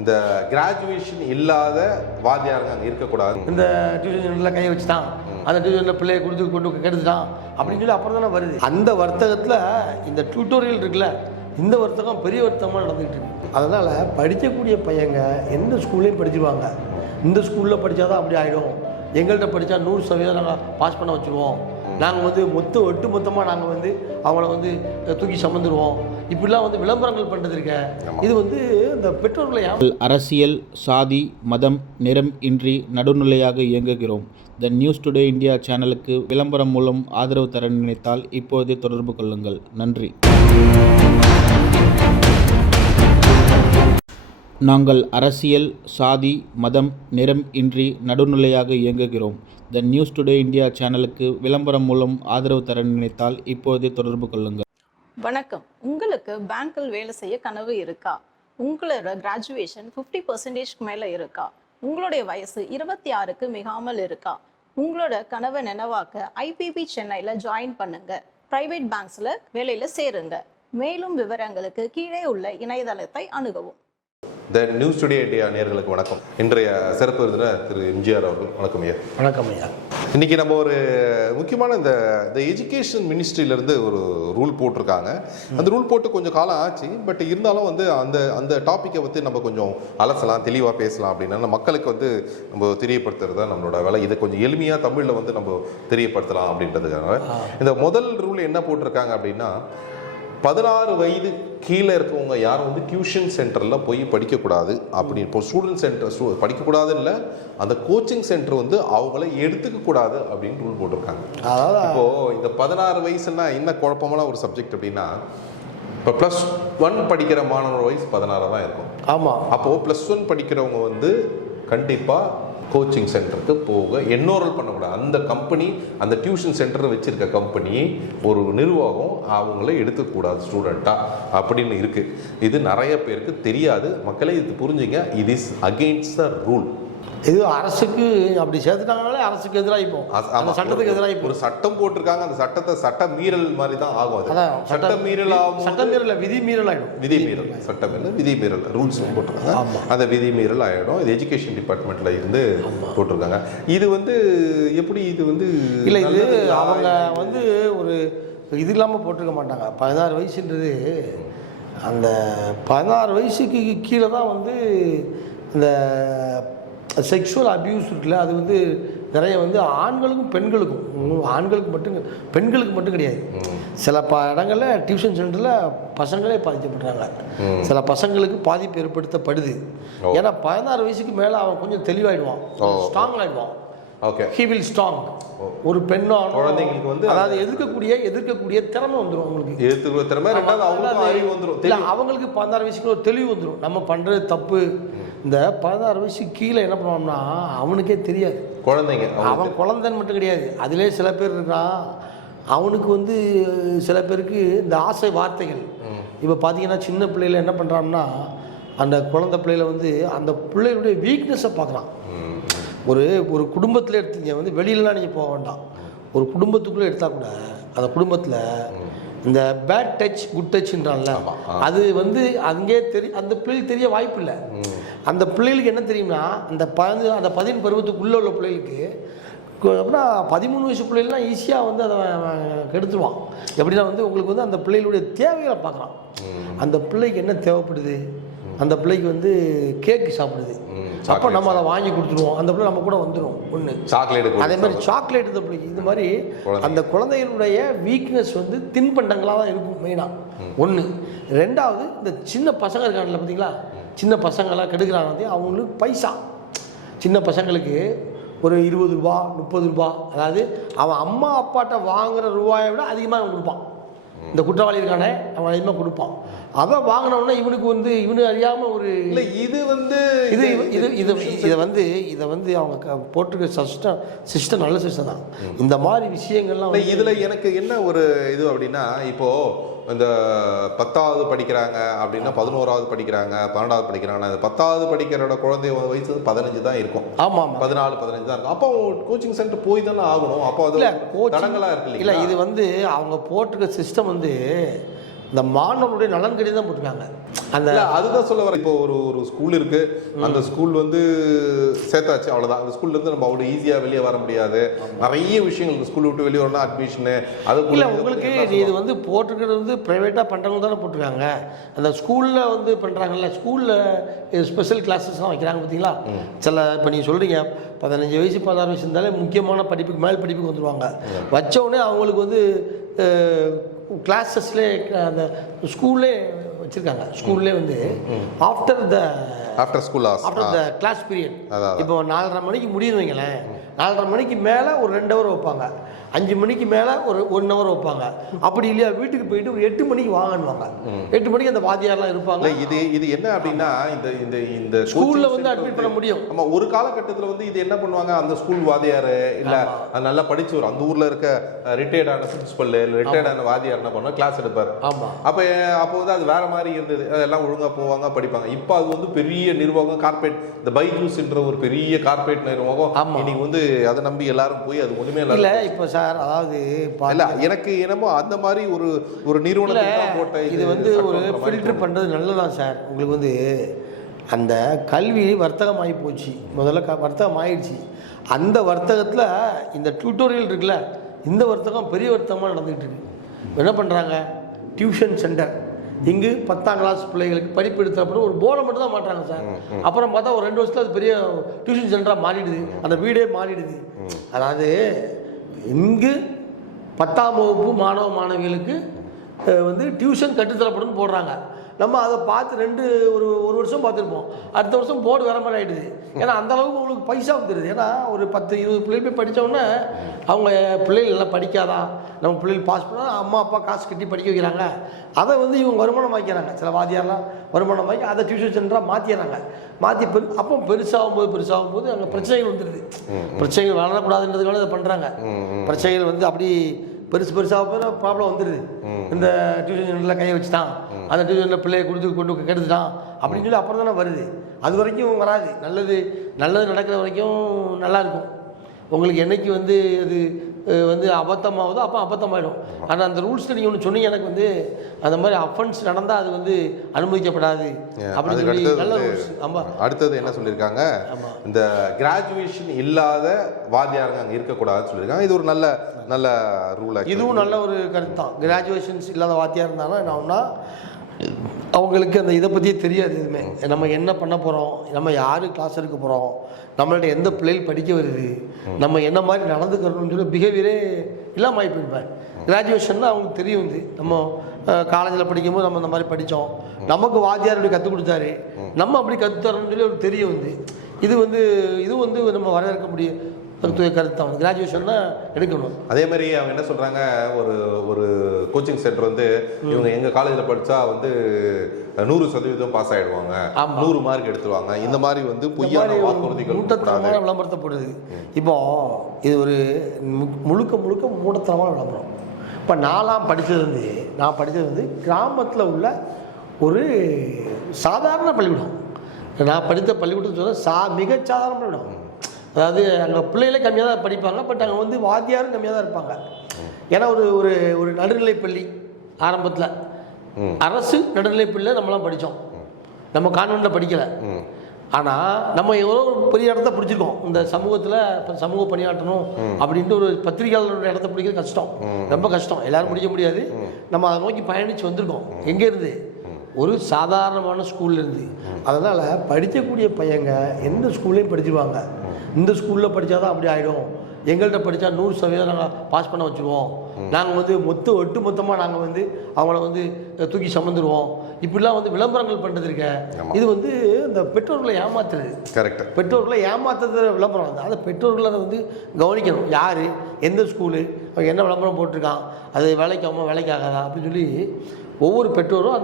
இந்த கிராஜுவேஷன் இல்லாத வாத்தியாருங்க அங்கே இருக்கக்கூடாது. இந்த டியூஷன் சென்டரில் கையை வச்சுட்டான், அந்த டியூஷனில் பிள்ளையை கொண்டு கெடுத்துட்டான் அப்படின்னு சொல்லி அப்புறம் தானே வருது. அந்த வர்த்தகத்தில் இந்த டியூட்டோரியல் இருக்குல்ல, இந்த வர்த்தகம் பெரிய வர்த்தகமாக நடந்துகிட்டு இருக்கு. அதனால் படிக்கக்கூடிய பையங்க எந்த ஸ்கூல்லையும் படிச்சிருவாங்க. இந்த ஸ்கூலில் படித்தா தான் அப்படி ஆகிடும், எங்கள்கிட்ட படித்தா 100% நாங்கள் பாஸ் பண்ண வச்சுருவோம், நாங்கள் வந்து ஒட்டுமொத்தமாக நாங்கள் அவங்கள தூக்கி சமந்துருவோம், இப்படிலாம் விளம்பரங்கள் பண்ணுறது இருக்க. இது இந்த பெற்றோர்களை அரசியல், சாதி, மதம், நிறம் இன்றி நடுநிலையாக இயங்குகிறோம். த நியூஸ் டுடே இந்தியா சேனலுக்கு விளம்பரம் மூலம் ஆதரவு தர நினைத்தால் இப்போதே தொடர்பு கொள்ளுங்கள். நன்றி. நாங்கள் அரசியல், சாதி, மதம், நிறம் இன்றி நடுநிலையாக இயங்குகிறோம். த நியூஸ் டுடே இந்தியா சேனலுக்கு விளம்பரம் மூலம் ஆதரவு தர நினைத்தால் இப்போதே தொடர்பு கொள்ளுங்கள். வணக்கம். உங்களுக்கு பேங்க்கில் வேலை செய்ய கனவு இருக்கா? உங்களோட கிராஜுவேஷன் 50% மேலே இருக்கா? உங்களுடைய வயசு 26க்கு மிகாமல் இருக்கா? உங்களோட கனவை நினைவாக்க ஐபிபி சென்னையில் ஜாயின் பண்ணுங்க. பிரைவேட் பேங்க்ஸில் வேலையில் சேருங்க. மேலும் விவரங்களுக்கு கீழே உள்ள இணையதளத்தை அணுகவும். த நியூஸ் டுடே இந்தியா நேயர்களுக்கு வணக்கம். இன்றைய சிறப்பு விருந்தினர் திரு எம்ஜிஆர் அவர்கள். வணக்கம் ஐயா. வணக்கம் ஐயா. இன்றைக்கி நம்ம ஒரு முக்கியமான இந்த எஜுகேஷன் மினிஸ்ட்ரியிலேருந்து ஒரு ரூல் போட்டிருக்காங்க. அந்த ரூல் போட்டு கொஞ்சம் காலம் ஆச்சு. பட் இருந்தாலும் அந்த டாப்பிக்கை நம்ம கொஞ்சம் அலசலாம், தெளிவாக பேசலாம் அப்படின்னா மக்களுக்கு நம்ம தெரியப்படுத்துறது தான் நம்மளோட வேலை. இதை கொஞ்சம் எளிமையாக தமிழில் நம்ம தெரியப்படுத்தலாம் அப்படின்றதுக்காக இந்த முதல் ரூல் என்ன போட்டிருக்காங்க அப்படின்னா, 16 வயது கீழே இருக்கவங்க யாரும் டியூஷன் சென்டரில் போய் படிக்கக்கூடாது அப்படின்னு. இப்போ ஸ்டூடெண்ட் சென்டர் படிக்கக்கூடாதுன்னு இல்லை, அந்த கோச்சிங் சென்டர் அவங்கள எடுத்துக்க கூடாது அப்படின்னு ரூல் போட்டிருக்காங்க. இப்போது இந்த 16 வயசுன்னா என்ன குழப்பமான ஒரு சப்ஜெக்ட் அப்படின்னா, இப்போ +1 படிக்கிற மாணவர் வயசு 16 தான் இருக்கும். ஆமாம். அப்போது +1 படிக்கிறவங்க கண்டிப்பாக கோச்சிங் சென்டருக்கு போக என்ரோல் பண்ணக்கூடாது. அந்த கம்பெனி, அந்த டியூஷன் சென்டர் வச்சிருக்க கம்பெனி, ஒரு நிர்வாகம் அவங்கள எடுத்துக்கூடாது ஸ்டூடெண்ட்டா அப்படின்னு இருக்கு. இது நிறைய பேருக்கு தெரியாது. மக்களே இது புரிஞ்சுங்க. இது இஸ் அகெயின்ஸ்ட் த ரூல். இது அரசுக்கு அப்படி சேர்த்துட்டாங்கனாலே அரசுக்கு எதிராக இப்போ அந்த சட்டத்துக்கு எதிராக இப்போ ஒரு சட்டம் போட்டிருக்காங்க. அந்த சட்ட மீறல் மாதிரி தான் ஆகும். அது சட்ட மீறல் ஆகும். சட்ட மீறல் விதி மீறல் ஆகிடும். விதி மீறல், சட்டம் இல்லை, விதி மீறல் ரூல்ஸ் போட்டிருக்காங்க. அந்த விதி மீறல் ஆகிடும். இது எஜுகேஷன் டிபார்ட்மெண்ட்ல இருந்து போட்டிருக்காங்க. இது எப்படி இது இல்லை, இது அவங்க ஒரு இது இல்லாமல் போட்டிருக்க மாட்டாங்க. 16 வயசுன்றது அந்த 16 வயசுக்கு கீழே தான் இந்த செக்ஷுவல் அபியூஸ் இருக்குல்ல, அது நிறைய ஆண்களுக்கும் பெண்களுக்கு மட்டும் கிடையாது. சில இடங்களில் டியூஷன் சென்டரில் பசங்களே பாதிக்கப்படுறாங்க. சில பசங்களுக்கு பாதிப்பு ஏற்படுத்தப்படுது. ஏன்னா 16 வயசுக்கு மேலே அவன் கொஞ்சம் தெளிவாயிடுவான், ஸ்ட்ராங் ஆகிடுவான். He will strong. ஒரு பெண்ணோ குழந்தைங்களுக்கு அதாவது எதிர்க்கக்கூடிய திறமை வந்துடும். அவங்களுக்கு எதிர்க்கிற திறமை, ரெண்டாவது அவங்களுக்கு அறிவு வந்துடும். இல்லை, அவங்களுக்கு 16 வயசுக்கு ஒரு தெளிவு வந்துடும். நம்ம பண்ணுறது தப்பு. இந்த 16 வயசுக்கு கீழே என்ன பண்ணுவான்னா அவனுக்கே தெரியாது. குழந்தைங்க, அவன் குழந்தைன்னு மட்டும் கிடையாது, அதிலே சில பேர் இருக்கான். அவனுக்கு சில பேருக்கு இந்த ஆசை வார்த்தைகள். இப்போ பார்த்தீங்கன்னா சின்ன பிள்ளையில என்ன பண்ணுறான்னா, அந்த குழந்தை பிள்ளையில அந்த பிள்ளைகளுடைய வீக்னஸை பார்க்குறான். ஒரு குடும்பத்தில் எடுத்தீங்க, வெளியிலலாம் நீங்கள் போக வேண்டாம். ஒரு குடும்பத்துக்குள்ளே எடுத்தால் கூட அந்த குடும்பத்தில் இந்த பேட் டச் குட் டச்ன்றான்ல, அது அங்கே அந்த பிள்ளைகளுக்கு தெரிய வாய்ப்பு இல்லை. அந்த பிள்ளைகளுக்கு என்ன தெரியும்னா, அந்த 15 பருவத்துக்குள்ளே உள்ள பிள்ளைகளுக்கு அப்படின்னா 13 வயசு பிள்ளைகள்லாம் ஈஸியாக அதை கெடுத்துருவான். எப்படின்னா உங்களுக்கு அந்த பிள்ளைகளுடைய தேவைகளை பார்க்குறான். அந்த பிள்ளைக்கு என்ன தேவைப்படுது, அந்த பிள்ளைக்கு கேக்கு சாப்பிடுது, அப்போ நம்ம அதை வாங்கி கொடுத்துருவோம். அந்த பிள்ளை நம்ம கூட வந்துடும். ஒன்று சாக்லேட், அதே மாதிரி சாக்லேட் இந்த பிள்ளைக்கு. இது மாதிரி அந்த குழந்தைகளுடைய வீக்னஸ் தின்பண்டங்களாக தான் இருக்கும் மெயினாக. ஒன்று. ரெண்டாவது, இந்த சின்ன பசங்க இருக்காங்கல்ல பார்த்தீங்களா, சின்ன பசங்களாம் கெடுக்கிறாங்க. அவங்களுக்கு பைசா, சின்ன பசங்களுக்கு ஒரு 20 ரூபா 30 ரூபா, அதாவது அவன் அம்மா அப்பாட்ட வாங்குகிற ரூபாயை விட அதிகமாக அவன் கொடுப்பான். இந்த குற்றவாளி இருக்கானே அவன் அதிகமாக கொடுப்பான். அதை வாங்கினோன்னா இவனுக்கு இவனு அறியாமல் ஒரு இல்லை இது இதை அவங்க போட்டிருக்க சிஸ்டம் நல்ல சிஸ்டம் தான். இந்த மாதிரி விஷயங்கள்லாம் இதில் எனக்கு என்ன ஒரு இது அப்படின்னா, இப்போது இந்த 10வது படிக்கிறாங்க அப்படின்னா 11வது படிக்கிறாங்க, 12வது படிக்கிறாங்க. 10வது படிக்கிறோட குழந்தை வயசு 15 தான் இருக்கும். ஆமாம், 14 15 தான் இருக்கும். அப்போ கோச்சிங் சென்டர் போய் தானே ஆகணும். அப்போ அது தடங்களாக இருக்கு. இல்லை, இது அவங்க போட்டிருக்க சிஸ்டம் இந்த மாணவனுடைய நலன் கருதி தான் போட்டிருக்காங்க. அந்த அதுதான் சொல்ல வர. இப்போ ஒரு ஸ்கூல் இருக்கு, அந்த ஸ்கூல் வந்து சேர்த்தாச்சு, அவ்வளவுதான். அந்த ஸ்கூல்ல இருந்து நம்ம அவ்வளவு ஈஸியா வெளியே வர முடியாது. நிறைய விஷயங்கள் ஸ்கூல் விட்டு வெளியே வரணும், அட்மிஷனு, அது இல்லை உங்களுக்கு இது வந்து போட்டிருக்கிறது வந்து ப்ரைவேட்டாக பண்ணுறவங்க தானே போட்டிருக்காங்க. அந்த ஸ்கூலில் வந்து பண்ணுறாங்கல்ல, ஸ்கூலில் ஸ்பெஷல் கிளாஸஸ்லாம் வைக்கிறாங்க பார்த்தீங்களா. சில இப்போ நீங்கள் சொல்கிறீங்க 15 வயசு 16 வயசு இருந்தாலே முக்கியமான படிப்புக்கு மேல் படிப்புக்கு வந்துடுவாங்க. வச்ச உடனே அவங்களுக்கு வந்து கிளாஸஸ்லேயே அந்த ஸ்கூல்லே வச்சுருக்காங்க. ஸ்கூல்லே வந்து after school the class period. இப்போ 4:30 மணிக்கு முடியுது வைங்களேன், 4:30 மணிக்கு மேலே ஒரு 2 ஹவர் வைப்பாங்க, 5 மணிக்கு மேலே ஒரு 1 ஹவர் வைப்பாங்க. அப்படி இல்லையா வீட்டுக்கு போயிட்டு ஒரு 8 மணிக்கு வாங்கணுவாங்க. 8 மணிக்கு அந்த வாத்தியார்லாம் இருப்பாங்க. இது என்ன அப்படின்னா இந்த ஸ்கூல்ல வந்து அட்மிட் பண்ண முடியும். ஆமா, ஒரு காலகட்டத்தில் வந்து இது என்ன பண்ணுவாங்க, அந்த ஸ்கூல் வாத்தியார் இல்ல நல்லா படிச்சு ஒரு அந்த ஊர்ல இருக்க ரிட்டையர்டான பிரின்சிபல் ரிட்டையர்டான வாத்தியார் என்ன பண்ணுவாங்க, கிளாஸ் எடுப்பார். ஆமா, அப்போ வந்து அது வேற மாதிரி இருந்தது. அதெல்லாம் ஒழுங்கா போவாங்க, படிப்பாங்க. இப்போ அது வந்து பெரிய நிர்வாகம், கார்பரேட், இந்த பைஜூஸ்ன்ற ஒரு பெரிய கார்பரேட் நிர்வாகம். இன்னைக்கு வந்து அதை நம்பி எல்லாரும் போய் அது ஒண்ணுமே இல்ல. இப்போ சார் அதாவது இல்ல, எனக்கு என்னமோ அந்த மாதிரி ஒரு நிறுவனத்துல போட்ட இது வந்து ஒரு ஃபில்டர் பண்றது நல்லதான் சார். உங்களுக்கு வந்து அந்த கல்வி வர்த்தகம் ஆகி போச்சு, முதல்ல வர்த்தகம் ஆயிடுச்சு. அந்த வர்த்தகத்தில் இந்த டியூட்டோரியல் இருக்குல்ல, இந்த வர்த்தகம் பெரிய வர்த்தகமாக நடந்துகிட்டு இருக்கு. என்ன பண்ணுறாங்க, டியூஷன் சென்டர். இங்கு 10ஆம் கிளாஸ் பிள்ளைகளுக்கு படிப்பு எடுத்தப்பறம் ஒரு போர்டை மட்டும் தான் மாட்டுறாங்க சார். அப்புறம் பார்த்தா ஒரு 2 வருஷத்துல அது பெரிய டியூஷன் சென்டராக மாறிடுது, அந்த வீடே மாறிடுது. அதாவது இங்கு 10ஆம் வகுப்பு மாணவ மாணவிகளுக்கு வந்து டியூஷன் கற்றுத்தரப்படும் போடுறாங்க. நம்ம அதை பார்த்து ஒரு வருஷம் பார்த்துருப்போம், அடுத்த வருஷம் போர்டு வேற மாதிரி ஆகிடுது. ஏன்னா அந்தளவுக்கு உங்களுக்கு பைசா வந்துடுது. ஏன்னா ஒரு 10-20 பிள்ளைகள் போய் படித்தோடனே அவங்க பிள்ளைகள் நல்லா படிக்காதா, நம்ம பிள்ளைகள் பாஸ் பண்ணால் அம்மா அப்பா காசு கட்டி படிக்க வைக்கிறாங்க. அதை வந்து இவங்க வருமானமாக்கிறாங்க. சில வாத்தியாரெலாம் வருமானமாக்கி அதை டியூஷன் சென்டராக மாற்றிடுறாங்க. மாற்றி அப்போ பெருசாகும் போது அங்கே பிரச்சனைகள் வந்துடுது. பிரச்சனைகள் வளரக்கூடாதுன்றதுக்காக இதை பண்ணுறாங்க. பிரச்சனைகள் வந்து அப்படி பெருசாக போய் ப்ராப்ளம் வந்துடுது. இந்த டியூஷன் சென்டரில் கையை வச்சுட்டான், அந்த டியூஷனில் பிள்ளையை கொண்டு கெடுத்துட்டான் அப்படின்னு சொல்லி அப்புறம் தானே வருது. அது வரைக்கும் வராது. நல்லது நடக்கிற வரைக்கும் நல்லா இருக்கும். உங்களுக்கு என்னைக்கு வந்து அது வந்து அபத்தமாகுதோ அப்போ அபத்தமாயிடும். ஆனால் அந்த ரூல்ஸில் நீங்கள் ஒன்று சொன்னீங்க, எனக்கு வந்து அந்த மாதிரி அஃபென்ஸ் நடந்தால் அது வந்து அனுமதிக்கப்படாது அப்படின்னு சொல்லி நல்ல ரூல்ஸ். ஆமாம். அடுத்தது என்ன சொல்லியிருக்காங்க, இந்த கிராஜுவேஷன் இல்லாத வாத்தியாருங்க அங்கே இருக்கக்கூடாதுன்னு சொல்லியிருக்காங்க. இது ஒரு நல்ல ரூல். இதுவும் நல்ல ஒரு கருத்து தான். கிராஜுவேஷன்ஸ் இல்லாத வாத்தியார் இருந்தாலும் என்ன ஒன்றா அவங்களுக்கு அந்த இதை பற்றியே தெரியாது. எதுவுமே நம்ம என்ன பண்ண போகிறோம், நம்ம யார் கிளாஸ் எடுக்க போகிறோம், நம்மள்ட்ட எந்த பிள்ளைகள் படிக்க வருது, நம்ம என்ன மாதிரி நடந்துக்கிறோம்னு சொல்லி பிஹேவியரே இல்லாமல் ஆகி போயிருப்பேன். கிராஜுவேஷன்னா அவங்களுக்கு தெரியும். வந்து நம்ம காலேஜில் படிக்கும்போது நம்ம இந்த மாதிரி படித்தோம், நமக்கு வாத்தியார் அப்படி கற்றுக் கொடுத்தாரு, நம்ம அப்படி கற்றுத்தரோம்னு சொல்லி அவருக்கு தெரியும். வந்து இது வந்து நம்ம வரவேற்க முடியும் கருத்து தான். கிராஜுவேஷன்னா எடுக்கணும். அதே மாதிரி அவங்க என்ன சொல்றாங்க, ஒரு கோச்சிங் சென்டர் வந்து இவங்க எங்க காலேஜில் படிச்சா வந்து 100% பாஸ் ஆயிடுவாங்க, 100 மார்க் எடுத்துருவாங்க. இந்த மாதிரி வந்து பொய்யான வாக்குறுதிகள் மூட்டத்தனமான விளம்பரத்தப்படுது. இப்போ இது ஒரு முழுக்க மூட்டத்தனமான விளம்பரம். இப்போ நான் படித்தது வந்து கிராமத்தில் உள்ள ஒரு சாதாரண பள்ளிக்கூடம். நான் படித்த பள்ளிக்கூடம் சொன்னால் மிக சாதாரண பள்ளிக்கூடம். அதாவது அங்கே பிள்ளைகளே கம்மியாக தான் படிப்பாங்க, பட் அங்கே வந்து வாத்தியாரும் கம்மியாக தான் இருப்பாங்க. ஏன்னா ஒரு நடுநிலைப்பள்ளி ஆரம்பத்தில் அரசு நடுநிலைப்பள்ளியில் நம்மளாம் படித்தோம். நம்ம கான்வென்ட்டில் படிக்கலை. ஆனால் நம்ம எவ்வளோ ஒரு பெரிய இடத்த பிடிச்சிருக்கோம். இந்த சமூகத்தில் இப்போ சமூக பணியாற்றணும் அப்படின்ட்டு ஒரு பத்திரிகையாளரோட இடத்த பிடிக்கிறது கஷ்டம், ரொம்ப கஷ்டம். எல்லோரும் பிடிக்க முடியாது. நம்ம அதை நோக்கி பயணித்து வந்திருக்கோம். எங்கேருந்து, ஒரு சாதாரணமான ஸ்கூல்லேருந்து. அதனால் படிக்கக்கூடிய பையங்க எந்த ஸ்கூல்லையும் படிச்சிருவாங்க. இந்த ஸ்கூலில் படித்தா தான் அப்படி ஆகிடும், எங்கள்கிட்ட படித்தா 100% நாங்கள் பாஸ் பண்ண வச்சுருவோம், நாங்கள் வந்து ஒட்டுமொத்தமாக நாங்கள் வந்து அவங்கள வந்து தூக்கி சமந்துடுவோம், இப்படிலாம் வந்து விளம்பரங்கள் பண்ணுறது இருக்க. இது வந்து இந்த பெற்றோர்களை ஏமாத்துறது. கரெக்ட். பெற்றோர்களை ஏமாத்துறது விளம்பரம். அந்த பெற்றோர்களை அதை வந்து கவனிக்கணும். யார், எந்த ஸ்கூலு, அவங்க என்ன விளம்பரம் போட்டிருக்கான், அது வேலைக்காகாமல் வேலைக்காகாதா அப்படின்னு சொல்லி ஒவ்வொரு பெற்றோரும்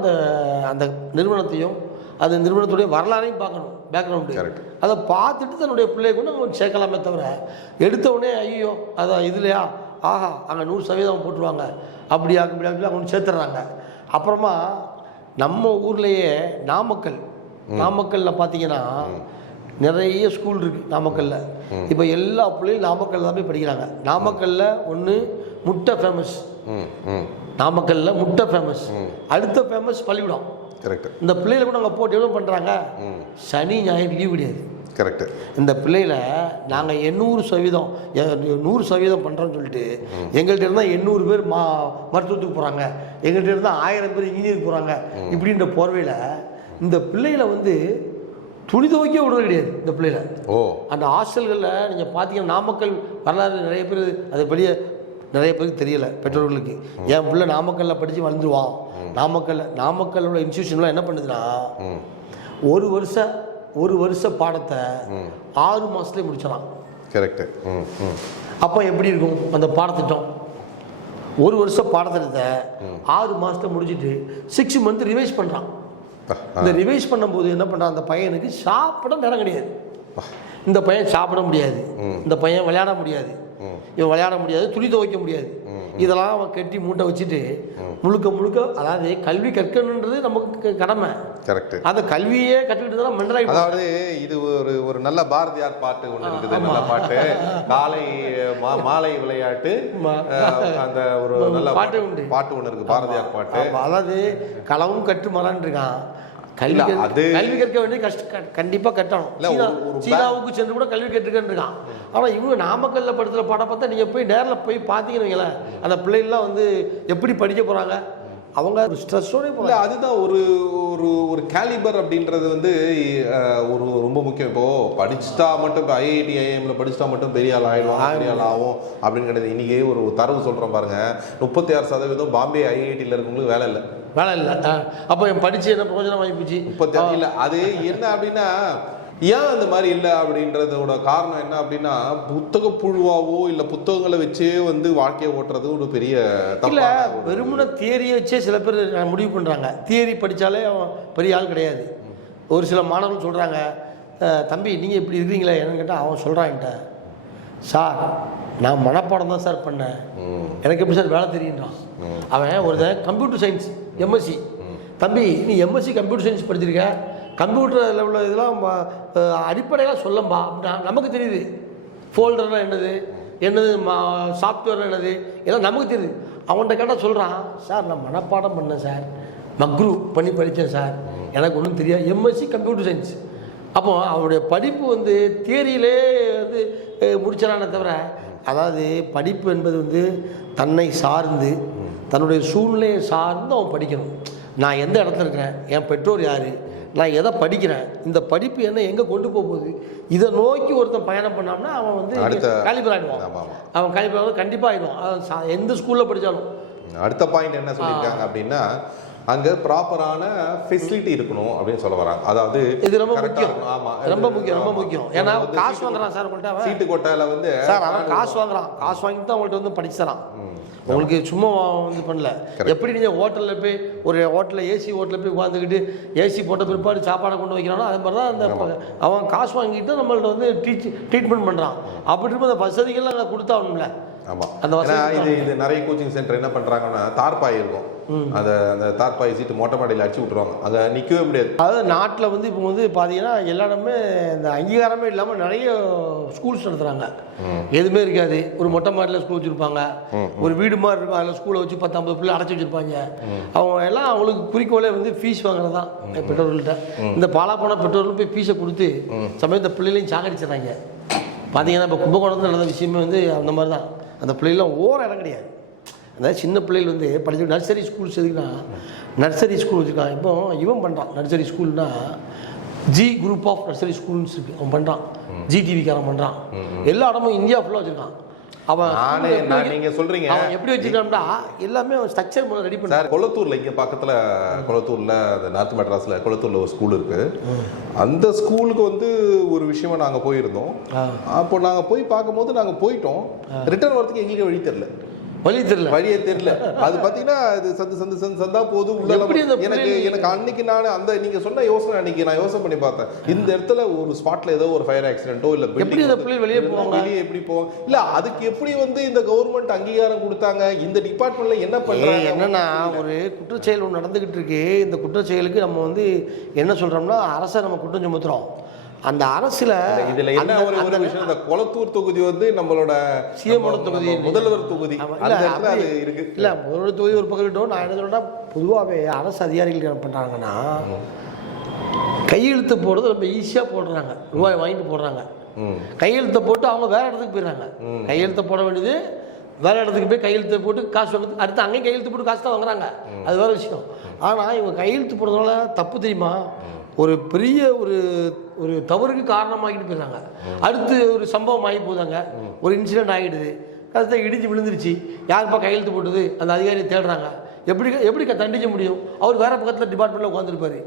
அந்த நிறுவனத்தையும் அந்த நிறுவனத்துடைய வரலாறையும் பார்க்கணும், பேக்ரவுண்டு. அதை பார்த்துட்டு தன்னுடைய பிள்ளைய கொண்டு அவங்க சேர்க்கலாமே தவிர எடுத்த உடனே ஐயோ அதான் இதுலையா ஆஹா அங்கே 100% போட்டுருவாங்க அப்படியா சொல்லி அவங்க சேர்த்துட்றாங்க. அப்புறமா நம்ம ஊர்லேயே நாமக்கல்லில் பார்த்தீங்கன்னா நிறைய ஸ்கூல் இருக்குது நாமக்கல்லில். இப்போ எல்லா பிள்ளையும் நாமக்கல்லில் தான் போய் படிக்கிறாங்க. நாமக்கல்லில் ஒன்று முட்டை ஃபேமஸ், நாமக்கல்ல முட்டை ஃபேமஸ், அடுத்த ஃபேமஸ் பள்ளிக்கூடம். கரெக்ட். இந்த பிள்ளைகளை கூட நாங்கள் போட்டு எவ்வளோ பண்ணுறாங்க, சனி ஞாயிறு லீவ் கிடையாது. கரெக்ட். இந்த பிள்ளைகளை நாங்கள் 100% பண்ணுறோன்னு சொல்லிட்டு எங்கள்கிட்ட இருந்தால் 800 பேர் மருத்துவத்துக்கு போகிறாங்க, எங்கள்கிட்ட இருந்தால் 1000 பேர் இன்ஜினியரிங் போகிறாங்க. இப்படின்ற போர்வையில் இந்த பிள்ளைகளை வந்து துணி துவைக்க விடுறது கிடையாது. இந்த பிள்ளைகளை அந்த ஹாஸ்டல்களில் நீங்கள் பார்த்தீங்கன்னா நாமக்கல் வரலாறு நிறைய பேர் அது வெளியே நிறைய பேருக்கு தெரியல பெற்றோர்களுக்கு. என் பிள்ளை நாமக்கல்லில் படித்து வளர்ந்துருவான். நாமக்கல்லோட இன்ஸ்டியூஷன்லாம் என்ன பண்ணுதுன்னா ஒரு வருஷ பாடத்தை 6 மாதத்துலேயே முடிச்சிடலாம். கரெக்ட். அப்போ எப்படி இருக்கும் அந்த பாடத்திட்டம்? ஒரு வருஷ பாடத்திட்டத்தை 6 மாதத்தை முடிச்சுட்டு 6 மந்த் ரிவைஸ் பண்ணுறான். இந்த ரிவைஸ் பண்ணும்போது என்ன பண்ணுறான், அந்த பையனுக்கு சாப்பிட நேரம் கிடையாது. இந்த பையன் சாப்பிட முடியாது, இந்த பையன் விளையாட முடியாது, இவன் விளையாட முடியாது, துணி துவைக்க முடியாது. இதெல்லாம் அவன் கட்டி மூட்டை வச்சுட்டு முழுக்க அதாவது கல்வி கற்கணுன்றது நமக்கு கடமை. கரெக்ட். அந்த கல்வியே கற்றுக்கிட்டு தான் மென்றாய். அதாவது இது ஒரு நல்ல பாரதியார் பாட்டு ஒன்று இருக்குது. நல்ல பாட்டு, காலை மாலை விளையாட்டு, அந்த ஒரு நல்ல பாட்டு ஒன்று இருக்கு, பாரதியார் பாட்டு. அதாவது களவும் கற்று மரான் இருக்கான். கல்வி கற்க வேண்டிய கண்டிப்பாக கட்டணும். சீனாவுக்கு சென்று கூட கல்வி கற்றுக்கன்னு இருக்கான். ஆனால் இவங்க நாமக்கல்ல படுத்துகிற பாடம் பார்த்தா நீங்கள் போய் நேரில் போய் பார்த்தீங்கன்னு அந்த பிள்ளைகள்லாம் வந்து எப்படி படிக்க போகிறாங்க, அவங்க ஸ்ட்ரெஸ்ஸோட போகல. அதுதான் ஒரு கேலிபர் அப்படின்றது வந்து ஒரு ரொம்ப முக்கியம். இப்போ படிச்சுட்டா மட்டும் இப்போ ஐஐடி ஐஎம்ல படிச்சுட்டா மட்டும் பெரிய ஆள் ஆகும் அப்படின்னு கிடையாது. இன்னைக்கே ஒரு தரவு சொல்கிறோம் பாருங்க, 36% பாம்பே ஐஐடியில் இருக்கவங்களுக்கு வேலை இல்லை. அப்போ படிச்சு என்ன பிரயோஜனம் ஆகிப்போச்சு? 36 இல்லை. அது என்ன அப்படின்னா ஏன் அந்த மாதிரி இல்லை அப்படின்றதோட காரணம் என்ன அப்படின்னா, புத்தக புழுவாவோ இல்லை புத்தகங்களை வச்சே வந்து வாழ்க்கையை ஓட்டுறது ஒரு பெரிய இல்லை. வெறுமன தியரியை வச்சே சில பேர் முடிவு பண்ணுறாங்க. தியரி படித்தாலே அவன் பெரிய ஆள் கிடையாது. ஒரு சில மாணவர்கள் சொல்கிறாங்க, தம்பி நீங்கள் இப்படி இருக்கிறீங்களே என்னன்னு கேட்டால் அவன் சொல்கிறான்ட்ட, சார் நான் மனப்பாடம் தான் சார் பண்ணேன், எனக்கு எப்படி சார் வேலை தெரியுன்றான். அவன் ஒருத்தன் கம்ப்யூட்டர் சயின்ஸ் எம்எஸ்சி, தம்பி நீ எம்எஸ்சி கம்ப்யூட்டர் சயின்ஸ் படிச்சிருக்க, கம்ப்யூட்டர் லெவலில் இதெல்லாம் அடிப்படையாக சொல்லம்பா அப்படின்னா நமக்கு தெரியுது. ஃபோல்டர்னால் என்னது சாஃப்ட்வேர் என்னது எல்லாம் நமக்கு தெரியுது. அவன்கிட்ட கேட்டால் சொல்கிறான், சார் நான் மனப்பாடம் பண்ணேன் சார், மக்ரூ பண்ணி படித்தேன் சார், எனக்கு ஒன்றும் தெரியாது, எம்எஸ்சி கம்ப்யூட்டர் சயின்ஸ். அப்போ அவனுடைய படிப்பு வந்து தியரியிலே வந்து முடிச்சானே தவிர, அதாவது படிப்பு என்பது வந்து தன்னை சார்ந்து தன்னுடைய சூழ்நிலையை சார்ந்து அவன் படிக்கணும். நான் எந்த இடத்துல இருக்கிறேன், என் பெற்றோர் யார், நான் எதை படிக்கிறேன், இந்த படிப்பு என்ன எங்கே கொண்டு போகுது, இதை நோக்கி ஒருத்தன் பயணம் பண்ணான்னா அவன் வந்து காலிபர் ஆகிடுவான். அவன் காலிபர் கண்டிப்பாக ஆகிடுவான், எந்த ஸ்கூலில் படித்தாலும். அடுத்த பாயிண்ட் என்ன சொல்லியிருக்காங்க அப்படின்னா, அங்கே ப்ராப்பரான ஃபெசிலிட்டி இருக்கணும் அப்படின்னு சொல்ல வராங்க. அதாவது இது ரொம்ப முக்கியம். ஆமாம், ரொம்ப முக்கியம். ஏன்னா காசு வாங்குறான் சார் உங்கள்கிட்ட, சீட்டு கொட்டாயில் வந்து சார் அவன் காசு வாங்குறான், காசு வாங்கி தான் அவங்கள்ட்ட வந்து படிச்சு தரான். உங்களுக்கு சும்மா வந்து பண்ணல. எப்படி நீங்கள் ஹோட்டலில் போய் ஒரு ஹோட்டலில் ஏசி ஹோட்டலில் போய் உட்காந்துக்கிட்டு ஏசி போட்ட பிற்பாடு சாப்பாடை கொண்டு வைக்கிறானோ அது மாதிரி தான் அந்த அவன் காசு வாங்கிட்டு நம்மள்ட்ட வந்து ட்ரீட்மெண்ட் பண்ணுறான். அப்படி இருக்கும் அந்த வசதிகள்லாம் நாங்கள் கொடுத்தாகணும்ல. ஆமாம், இது நிறைய கோச்சிங் சென்டர் என்ன பண்ணுறாங்கன்னா, தார்பாய் இருக்கும், அந்த தார்பாய் சீட்டு மொட்டை மாடியில் அடிச்சு விட்ருவாங்க, அதை நிற்கவே முடியாது. அதாவது நாட்டில் வந்து இப்போ வந்து பார்த்தீங்கன்னா எல்லா இடமே இந்த அங்கீகாரமே இல்லாமல் நிறைய ஸ்கூல்ஸ் நடத்துகிறாங்க. எதுவுமே இருக்காது, ஒரு மொட்டை மாடியில் ஸ்கூல் வச்சுருப்பாங்க, ஒரு வீடு மாதிரி இருக்கும், அதில் ஸ்கூலை வச்சு 10-50 பிள்ளை அடைச்சி வச்சுருப்பாங்க. அவங்க எல்லாம் அவங்களுக்கு குறிக்கோளே வந்து ஃபீஸ் வாங்குறது தான் பெற்றோர்கள்ட்ட. இந்த பாலாப்போன பெற்றோர்கள் போய் ஃபீஸை கொடுத்து சமயத்தை பிள்ளைகளையும் சாகடிச்சிடறாங்க. பார்த்தீங்கன்னா இப்போ கும்பகோணத்தில் நடந்த விஷயமே வந்து அந்த மாதிரி தான். அந்த பிள்ளைகள்லாம் ஓர இடம் கிடையாது. அந்த சின்ன பிள்ளைகள் வந்து படிச்சு நர்சரி ஸ்கூல்ஸ் எதுக்குன்னா, நர்சரி ஸ்கூல் வச்சுருக்கான். இப்போ இவன் பண்ணுறான் நர்சரி ஸ்கூல்னா, G group of nursery schools இருக்கு, அவன் பண்ணுறான். ஜிடிவிக்காரன் பண்ணுறான். எல்லா இடமும் இந்தியா ஃபுல்லாக வச்சுருக்கான். அவன் நீங்க சொல்றீங்க அவன் எப்படி வச்சுருக்கான்டா, எல்லாமே அவன் ஸ்ட்ரக்சர் மூலம் ரெடி பண்ண. கொளத்தூர்ல இங்கே பக்கத்தில் கொளத்தூரில் அந்த நார்த் மெட்ராஸில் கொளத்தூரில் ஒரு ஸ்கூல் இருக்கு. அந்த ஸ்கூலுக்கு வந்து ஒரு விஷயமா நாங்கள் போயிருந்தோம். அப்போ நாங்கள் போய் பார்க்கும்போது நாங்கள் போயிட்டோம், ரிட்டர்ன் வரதுக்கு எங்களுக்கு வழியே தெரியல. அது பாத்தீங்கன்னா இது சந்தா போது எனக்கு அன்னைக்கு நான் அந்த நீங்க சொன்ன யோசனை அன்னைக்கு நான் யோசனை பண்ணி பார்த்தேன். இந்த இடத்துல ஒரு ஸ்பாட்ல ஏதோ ஒரு ஃபயர் ஆக்சிடென்ட்டோ இல்ல வெளியே எப்படி போவாங்க, இல்ல அதுக்கு எப்படி வந்து இந்த கவர்மெண்ட் அங்கீகாரம் கொடுத்தாங்க, இந்த டிபார்ட்மெண்ட்ல என்ன பண்றாங்க. என்னன்னா ஒரு குற்றச்செயல் ஒன்று நடந்துகிட்டு இருக்கு. இந்த குற்றச்செயலுக்கு நம்ம வந்து என்ன சொல்றோம்னா, அரசை நம்ம குற்றம் சுமத்துறோம். அந்த அரசுல இதுல என்ன ஒரு விஷயம், இந்த கொளத்தூர் தொகுதி வந்து நம்மளோட சிஎம் தொகுதி, முதல்வர் தொகுதி, அந்த இடத்துல அது இருக்கு. இல்ல முதல்வர் தொகுதி ஒரு பக்கம். நான் என்ன சொல்றேன்னா, பொதுவாகவே அரசு அதிகாரிகள் என்ன பண்றாங்கன்னா, கையெழுத்து போடுறது ரொம்ப ஈஸியா போடுறாங்க, ரூபாய் வாங்கிட்டு போடுறாங்க. கையெழுத்தை போட்டு அவங்க வேற இடத்துக்கு போயிடுறாங்க. கையெழுத்தை போட வேண்டியது வேற இடத்துக்கு போய் கையெழுத்தை போட்டு காசு வாங்க, அடுத்து அங்கேயும் கையெழுத்து போட்டு காசு தான் வாங்குறாங்க. அது வேற விஷயம். ஆனால் இவங்க கையெழுத்து போடுறதுனால தப்பு தெரியுமா, ஒரு பெரிய ஒரு தவறுக்கு காரணமாகிட்டு போயிடுறாங்க. அடுத்து ஒரு சம்பவம் ஆகி போதாங்க, ஒரு இன்சிடென்ட் ஆகிடுது, கருத்தை இடிஞ்சு விழுந்துருச்சு, யாருப்பா கையெழுத்து போட்டது, அந்த அதிகாரியை தேடுறாங்க. எப்படி தண்டிக்க முடியும்? அவர் வேற பக்கத்தில் டிபார்ட்மெண்ட்டில் உட்காந்துருப்பாரு.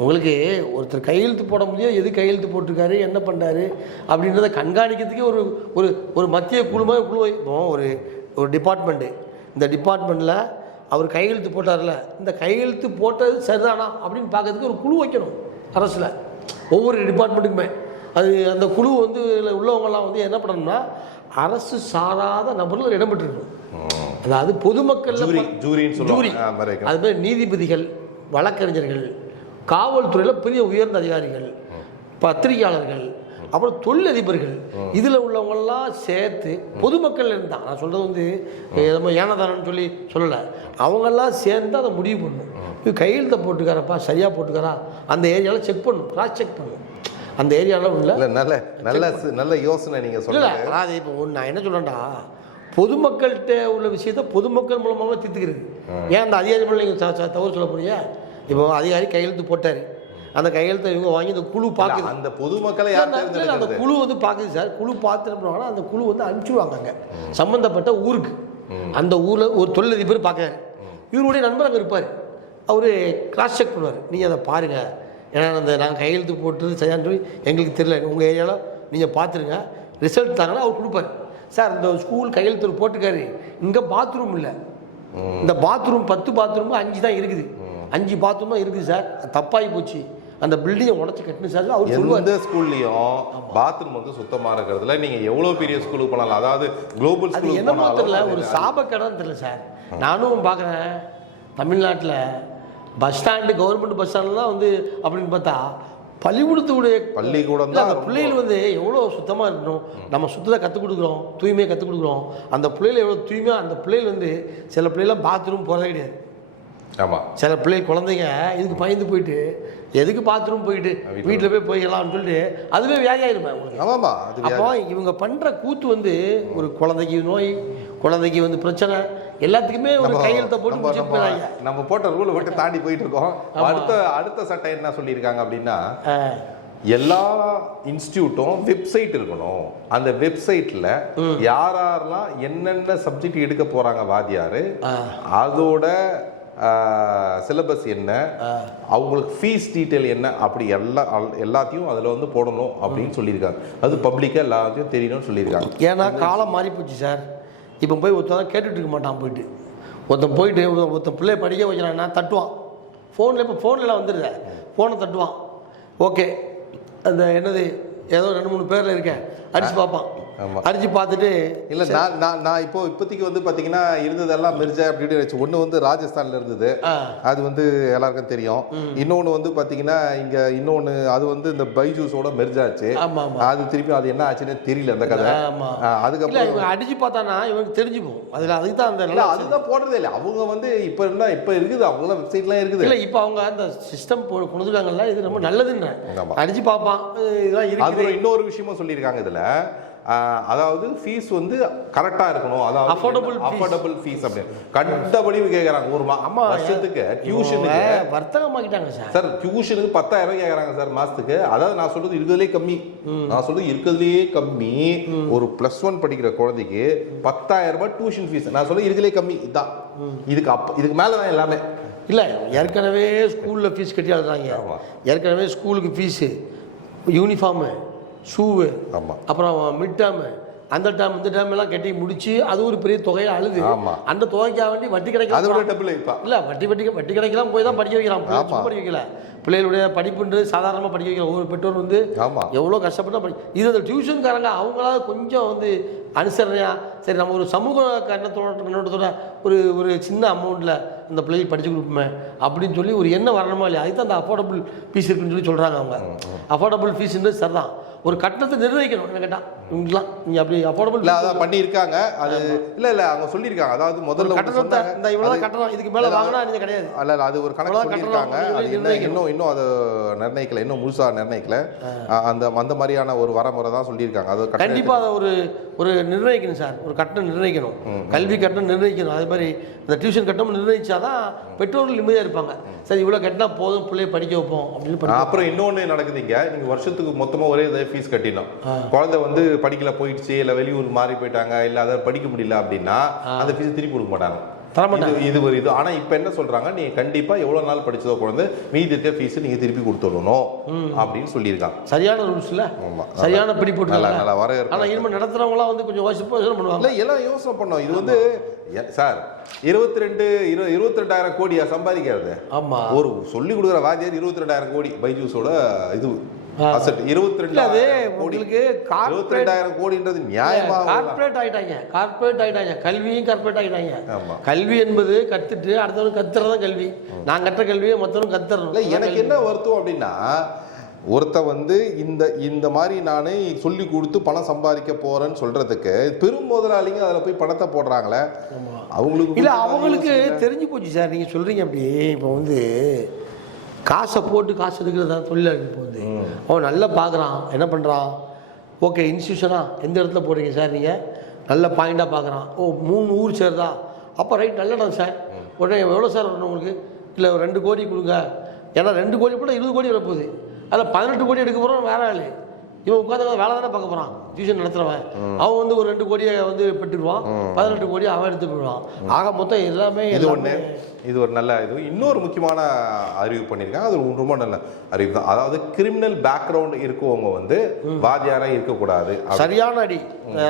உங்களுக்கு ஒருத்தர் கையெழுத்து போட முடியும், எது கையெழுத்து போட்டிருக்காரு, என்ன பண்ணுறாரு அப்படின்றத கண்காணிக்கிறதுக்கே ஒரு மத்திய குழு ஒரு டிபார்ட்மெண்ட்டு. இந்த டிபார்ட்மெண்ட்டில் அவர் கையெழுத்து போட்டார்ல, இந்த கையெழுத்து போட்டது சரிதானா அப்படின்னு பார்க்கறதுக்கு ஒரு குழு வைக்கணும் அரசில், ஒவ்வொரு டிபார்ட்மெண்ட்டுக்குமே. அது அந்த குழு வந்து உள்ளவங்கெல்லாம் வந்து என்ன பண்ணணும்னா, அரசு சாராத நபர்கள் இடம்பெற்றிருக்கணும். அதாவது பொதுமக்கள், ஜூரி, அதுமாதிரி நீதிபதிகள், வழக்கறிஞர்கள், காவல்துறையில் பெரிய உயர்ந்த அதிகாரிகள், பத்திரிகையாளர்கள், அப்புறம் தொழிலதிபர்கள், இதில் உள்ளவங்கெல்லாம் சேர்த்து பொதுமக்கள் இருந்தால், நான் சொல்கிறது வந்து நம்ம ஏனதானன்னு சொல்லலை, அவங்கெல்லாம் சேர்ந்து அதை முடிவு பண்ணணும். கையெழுத்தை போட்டுக்காரப்பா, சரியாக போட்டுக்காரா, அந்த ஏரியாவில் செக் பண்ணணும், கிராஸ் செக் பண்ணணும். அந்த ஏரியாவில் உள்ள நல்ல யோசனை நீங்கள் சொல்லல. அது இப்போ நான் என்ன சொல்கிறேன்டா, பொதுமக்கள்கிட்ட உள்ள விஷயத்தை பொதுமக்கள் மூலமாக தீர்த்துக்கிறது. ஏன் அந்த அதிகாரி மூலம் நீங்கள் தவறு சொல்ல போறீங்க? இப்போ அதிகாரி கையெழுத்து போட்டார், அந்த கையெழுத்தை இவங்க வாங்கி இந்த குழு பார்க்குது. அந்த பொதுமக்களை அந்த குழு வந்து பார்க்குது சார். குழு பார்த்துட்டு அந்த குழு வந்து அனுப்பிச்சுடுவாங்க அங்கே சம்மந்தப்பட்ட ஊருக்கு. அந்த ஊரில் ஒரு தொழிலதிபர் பார்க்குறாரு, இவருடைய நண்பர் அங்கே இருப்பார், அவர் கிராஸ் செக் பண்ணுவார். நீங்கள் அதை பாருங்கள், ஏன்னா அந்த நாங்கள் கையெழுத்து போட்டது சரியான்னு சொல்லி எங்களுக்கு தெரியல, உங்கள் ஏரியாவில் நீங்கள் பார்த்துருங்க, ரிசல்ட் தாங்கன்னா அவர் கொடுப்பார். சார் இந்த ஸ்கூல் கையெழுத்து போட்டிருக்காரு, இங்கே பாத்ரூம் இல்லை, இந்த பாத்ரூம் 10 பாத்ரூம் 5 தான் இருக்குது, 5 பாத்ரூம் தான் இருக்குது சார், தப்பாகி போச்சு, அந்த பில்டிங்கை உடச்சி கட்டணும் சார். அவர் சொல்லுவார். எந்த ஸ்கூல்லையும் பாத்ரூம் வந்து சுத்தமாக இருக்கிறதுல நீங்கள் எவ்வளோ பெரிய ஸ்கூலுக்கு போனாலும், அதாவது குளோபல் ஸ்கூல் என்னமோ தெரியல, ஒரு சாபக்கடம் தெரியல சார். நானும் பார்க்குறேன் தமிழ்நாட்டில் பஸ் ஸ்டாண்டு, கவர்மெண்ட் பஸ் ஸ்டாண்டில் தான் வந்து அப்படின்னு பார்த்தா பள்ளிக்கூடத்துடைய பள்ளிக்கூடம் தான். அந்த பிள்ளைகள் வந்து எவ்வளோ சுத்தமாக இருக்கணும், நம்ம சுத்தத்தை கற்றுக் கொடுக்குறோம், தூய்மையை கற்றுக் கொடுக்குறோம். அந்த பிள்ளைகள் எவ்வளோ தூய்மையாக, அந்த பிள்ளைகள் வந்து சில பிள்ளைலாம் பாத்ரூம் போகிறதே கிடையாது. ஆமாம், சில குழந்தைங்க இதுக்கு பயந்து போயிட்டு, எதுக்கு பாத்ரூம் போயிட்டு வீட்டில் போய்க்கலாம்னு சொல்லிட்டு அதுவே வியாதியாயிருமே உங்களுக்கு. ஆமாம்மா. அப்போ இவங்க பண்ணுற கூத்து வந்து ஒரு குழந்தைக்கு நோய், குழந்தைக்கு வந்து பிரச்சனை, எல்லாத்துக்குமே ஒரு கையெழுத்தை போட்டு நம்ம போட்ட ரூலை விட்டு தாண்டி போயிட்டு இருக்கோம். அடுத்த சட்டம் என்ன சொல்லியிருக்காங்க அப்படின்னா, எல்லா இன்ஸ்டிடியூட்டும் வெப்சைட் இருக்கணும். அந்த வெப்சைட்ல யாரெல்லாம் என்னென்ன சப்ஜெக்ட் எடுக்க போறாங்க வாத்தியாரு, அதோட சிலபஸ் என்ன, அவங்களுக்கு ஃபீஸ் டீட்டெயில் என்ன, அப்படி எல்லாத்தையும் அதில் வந்து போடணும் அப்படின்னு சொல்லியிருக்காங்க. அது பப்ளிக்காக எல்லாத்தையும் தெரியணும்னு சொல்லியிருக்காங்க. ஏன்னா காலம் மாறி போச்சு சார். இப்போ போய் ஒருத்தன் கேட்டுட்டு இருக்க மாட்டான், ஒருத்தன் பிள்ளைய படிக்க வைக்கிறான்னா தட்டுவான் ஃபோனில். இப்போ ஃபோன்லாம் வந்துடுற, ஃபோனை தட்டுவான், ஓகே அந்த என்னது ஏதோ 2-3 பேரில் இருக்கேன் அடிச்சு பார்ப்பான். அடிச்சு பார்த்துட்டு இல்லை, நான் இப்போதைக்கு வந்து பார்த்தீங்கன்னா இருந்ததெல்லாம் மிர்ஜா அப்படி வச்சு. ஒன்று வந்து ராஜஸ்தானில் இருந்தது, அது வந்து எல்லாருக்கும் தெரியும். இன்னொன்று வந்து பார்த்தீங்கன்னா இங்கே இன்னொன்று, அது வந்து இந்த பைஜூஸோட மெர்ஜாச்சு. அது திருப்பி அது என்ன ஆச்சுன்னு தெரியல அந்த கதை. அதுக்கப்புறம் அடிச்சு பார்த்தானா இவனுக்கு தெரிஞ்சு போகும். அதில் அதுக்கு தான் அந்த அதுதான் போடுறதே இல்லை. அவங்க வந்து இப்போ இருக்குது, அவங்களாம் வெப்சைட்லாம் இருக்குது. இல்லை இப்போ அவங்க அந்த சிஸ்டம் கொடுத்துருக்காங்கல்ல, இது ரொம்ப நல்லதுன்னு அடிச்சு பார்ப்பான். இதெல்லாம் இருக்கு. இன்னொரு விஷயமும் சொல்லியிருக்காங்க இதில், அதாவது ஃபீஸ் வந்து கரெக்டா இருக்கணும், அதாவது அஃபோர்டபிள் ஃபீஸ் அப்படின்னு கண்டபடி கேட்கறாங்க. ஒரு வருஷத்துக்கு டியூஷனுக்கு வர்த்தகமாக்கிட்டாங்க சார். டியூஷனுக்கு 10,000 கேட்கறாங்க சார் மாசத்துக்கு. அதாவது நான் சொல்றது இருக்கிறதுலேயே கம்மி. ஒரு +1 படிக்கிற குழந்தைக்கு 10,000 ரூபாய் டியூஷன் ஃபீஸ். நான் சொல்றது இருக்கிறதுலே கம்மி இதுதான். இதுக்கு மேலதான் எல்லாமே. இல்லை, ஏற்கனவே ஸ்கூலில் ஃபீஸ் கட்டி ஆடுறாங்க. ஏற்கனவே ஸ்கூலுக்கு ஃபீஸு, யூனிஃபார்மு, ஷூவு, அப்புறம் மிட் டேர்மு, அந்த டேர்ம் இந்த டேர்ம் எல்லாம் கட்டி முடிச்சு அது ஒரு பெரிய தொகையை அழுது. அந்த தொகைக்காக வேண்டி வட்டி கிடைக்கலாம். இல்லை, வட்டி கிடைக்கலாம் போய் தான் படிக்க வைக்கிறான். படிக்க வைக்கல, பிள்ளைகளுடைய படிப்புன்றது சாதாரணமாக படிக்க வைக்கிற ஒவ்வொரு பெற்றோர் வந்து எவ்வளோ கஷ்டப்பட்டா இது அந்த டியூஷன்காரங்க அவங்களால கொஞ்சம் வந்து அனுசரணையாக சரி நம்ம ஒரு சமூக கண்ணத்தோட ஒரு சின்ன அமௌண்ட்டில் அந்த பிள்ளைகள் படித்து கொடுப்போமே அப்படின்னு சொல்லி ஒரு எண்ணம் வரணுமா இல்லையா? அதுதான் அந்த அஃபோர்டபுள் ஃபீஸ் இருக்குன்னு சொல்லி சொல்கிறாங்க அவங்க. அஃபோர்டபுள் ஃபீஸ்ன்றது சரிதான், ஒரு கட்டணத்தை நிர்ணயிக்கணும். என்ன கேட்டால் இவங்களாம் நீங்கள் அப்படி அஃபோர்டபுள் இல்லை அதான் பண்ணியிருக்காங்க. அது இல்லை அவங்க சொல்லியிருக்காங்க. அதாவது முதல்ல கட்டணத்தை இந்த இவ்வளோ கட்டணம் இதுக்கு மேலே வாங்கினா நீங்கள் கிடையாது. இல்லை அது ஒரு கணக்கு சொல்லியிருக்காங்க. அது இன்னும் அது நிர்ணயிக்கல, இன்னும் முழுசாக நிர்ணயிக்கல. அந்த மாதிரியான ஒரு வரமுறை தான் சொல்லியிருக்காங்க. அது கண்டிப்பாக அதை ஒரு நிர்ணயிக்கணும் சார், ஒரு கட்டணம் நிர்ணயிக்கணும், கல்வி கட்டணம் நிர்ணயிக்கணும். அதே மாதிரி இந்த டியூஷன் கட்டணம் நிர்ணயிச்சாதான் பெற்றோர்கள் நிம்மதியாக இருப்பாங்க. சரி இவ்வளோ கட்டினா போதும் பிள்ளைய படிக்க வைப்போம் அப்படின்னு. அப்புறம் இன்னொன்று நடக்குதுங்க, நீங்கள் வருஷத்துக்கு மொத்தமாக ஒரே இதை ஃபீஸ் கட்டினோம், குழந்தை வந்து படிக்கல போயிடுச்சு இல்லை வெளியூர் மாறி போயிட்டாங்க இல்லை அதை படிக்க முடியல அப்படின்னா அந்த ஃபீஸ் திருப்பி கொடுக்க மாட்டாங்க. இது ஒரு இது. ஆனா இப்ப என்ன சொல்றாங்க, நீங்க கண்டிப்பா எவ்வளவு நாள் படிச்சதோ குழந்தை மீதி இருக்க ஃபீஸ் நீங்க திருப்பி கொடுத்துடணும் அப்படின்னு சொல்லியிருக்காங்க. சரியான ரூல்ஸ் இல்ல, சரியான பிடி போட்டு நல்லா வரவேற்பு. ஆனா இனிமே நடத்துறவங்களாம் வந்து கொஞ்சம் யோசனை பண்ணுவாங்க. எல்லாம் யோசனை பண்ணோம். இது வந்து சார் 22,000 கோடியா சம்பாதிக்கிறது? ஆமா, ஒரு சொல்லி கொடுக்குற வாத்தியார் 22,000 கோடி பைஜூஸோட இது அசெட் 22,000 கோடின்றது நியாயமா? கார்ப்பரேட் ஆயிட்டாங்க, கல்வியும் கார்ப்பரேட் ஆயிட்டாங்க. கல்வி என்பது கத்துட்டு அடுத்தவங்க கத்துறதான் கல்வி. நான் கற்ற கல்வியை மொத்தம் கத்துறோம். எனக்கு என்ன வருத்தம் அப்படின்னா, ஒருத்த வந்து இந்த மாதிரி நானே சொல்லி கொடுத்து பணம் சம்பாதிக்க போறேன்னு சொல்றதுக்கு பெரும் முதலாளிங்க அதில் போய் பணத்தை போடுறாங்களே, அவங்களுக்கு தெரிஞ்சு போச்சு சார். நீங்க சொல்றீங்க அப்படி. இப்போ வந்து காசை போட்டு காசு எடுக்கிறது தான் தொழிலாளி. இப்போ வந்து அவன் நல்லா பார்க்குறான், என்ன பண்ணுறான், ஓகே இன்ஸ்டியூஷனா எந்த இடத்துல போடுறீங்க சார் நீங்கள், நல்ல பாயிண்டாக பார்க்குறான். ஓ 3 ஊர் சேர்தா, அப்போ ரைட் நல்ல இடம் சார். உடனே எவ்வளோ சார் வரணும் உங்களுக்கு? இல்லை 2 கோடி கொடுங்க. ஏன்னா 2 கோடி கூட 20 கோடி வரப்போகுது. அதில் 18 கோடி எடுக்க போகிறோம் வேற ஆள். இவன் உட்காந்து வேலை தானே பார்க்க போகிறான், டியூஷன் நடத்துகிறவன். அவன் வந்து ஒரு 2 கோடியை வந்து பெற்றுடுவான், 18 கோடி அவன் எடுத்து போயிடுவான். ஆக மொத்தம் எல்லாமே இது ஒரு நல்ல இது. இன்னொரு முக்கியமான அறிவு பண்ணியிருக்காங்க, அது ரொம்ப நல்ல அறிவு தான். அதாவது கிரிமினல் பேக்ரவுண்ட் இருக்கவங்க வந்து வாத்தியாராக இருக்கக்கூடாது. சரியான அடி,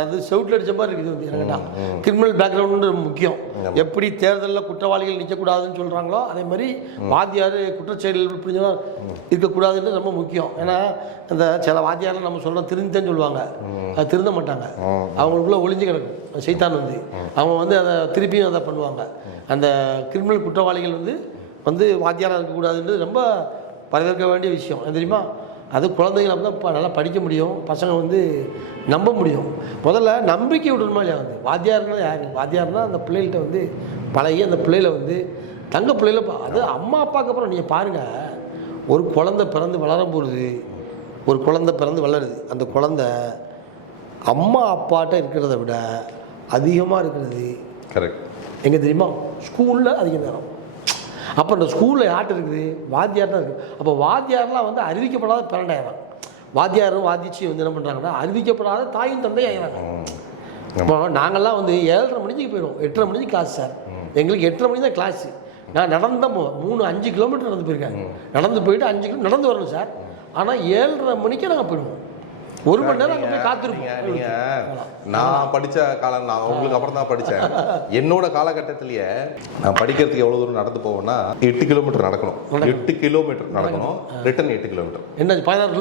அது செவுட்டில் அடிச்ச மாதிரி இருக்குது வந்து. என்னன்னா கிரிமினல் பேக்ரவுண்டு முக்கியம். எப்படி தேர்தலில் குற்றவாளிகள் நிற்கக்கூடாதுன்னு சொல்கிறாங்களோ அதே மாதிரி வாத்தியார் குற்றச்செயல்கள் புரிஞ்சவங்க இருக்கக்கூடாதுன்னு ரொம்ப முக்கியம். ஏன்னா அந்த சில வாத்தியாரில் நம்ம சொல்கிறோம் திருந்தேன்னு சொல்லுவாங்க, அது திருந்த மாட்டாங்க. அவங்களுக்குள்ள ஒளிஞ்சு கிடக்கும் சைத்தான் வந்து. அவங்க வந்து அதை திருப்பியும் அதை பண்ணுவாங்க. அந்த கிரிமினல் குற்றவாளிகள் வந்து வாத்தியாராக இருக்கக்கூடாதுன்றது ரொம்ப வரவேற்க வேண்டிய விஷயம். தெரியுமா? அது குழந்தைகள் அப்போ தான் நல்லா படிக்க முடியும், பசங்க வந்து நம்ப முடியும். முதல்ல நம்பிக்கை விடணுமா இல்லையா? வந்து வாத்தியார்னா யார்? வாத்தியார்னா அந்த பிள்ளைகள்கிட்ட வந்து பழகி அந்த பிள்ளைகளை வந்து தங்க பிள்ளைகளை அது அம்மா அப்பாவுக்கு அப்புறம் நீங்கள் பாருங்கள், ஒரு குழந்தை பிறந்து வளரும் பொழுது, ஒரு குழந்தை பிறந்து வளருது, அந்த குழந்தை அம்மா அப்பாட்ட இருக்கிறத விட அதிகமாக இருக்கிறது கரெக்ட் எங்கே தெரியுமா? ஸ்கூலில் அதிக நேரம். அப்போ அந்த ஸ்கூலில் யார்கிட்ட இருக்குது? வாத்தியார் தான் இருக்குது. அப்போ வாத்தியார்லாம் வந்து அறிவிக்கப்படாத பிறண்டாயிரம். வாத்தியாரும் வாத்தியச்சியும் வந்து என்ன பண்ணுறாங்கன்னா அறிவிக்கப்படாத தாயும் தந்தை ஆகிறாங்க. இப்போ நாங்கள்லாம் வந்து 7:30 மணிக்கு போயிடுவோம், 8:30 மணிக்கு கிளாஸ் சார். எங்களுக்கு 8:30 மணி தான் கிளாஸு. நான் நடந்து தான் போவேன், 3-5 கிலோமீட்டர் நடந்து போயிருக்கேன். நடந்து போயிட்டு 5 கிலோமீட்டர் நடந்து வரணும் சார். ஆனால் 7:30 மணிக்கே நாங்கள் போயிடுவோம். 1 மணி நேரம் அங்கே போய் காத்திருப்போம். நான் படித்த காலம், நான் உங்களுக்கு அப்புறம் தான் படித்தேன். என்னோட காலகட்டத்திலேயே நான் படிக்கிறதுக்கு எவ்வளோ தூரம் நடந்து போவேன்னா 8 கிலோமீட்டர் நடக்கணும். 8 கிலோமீட்டர் நடக்கணும், ரிட்டன் 8 கிலோமீட்டர். என்ன 16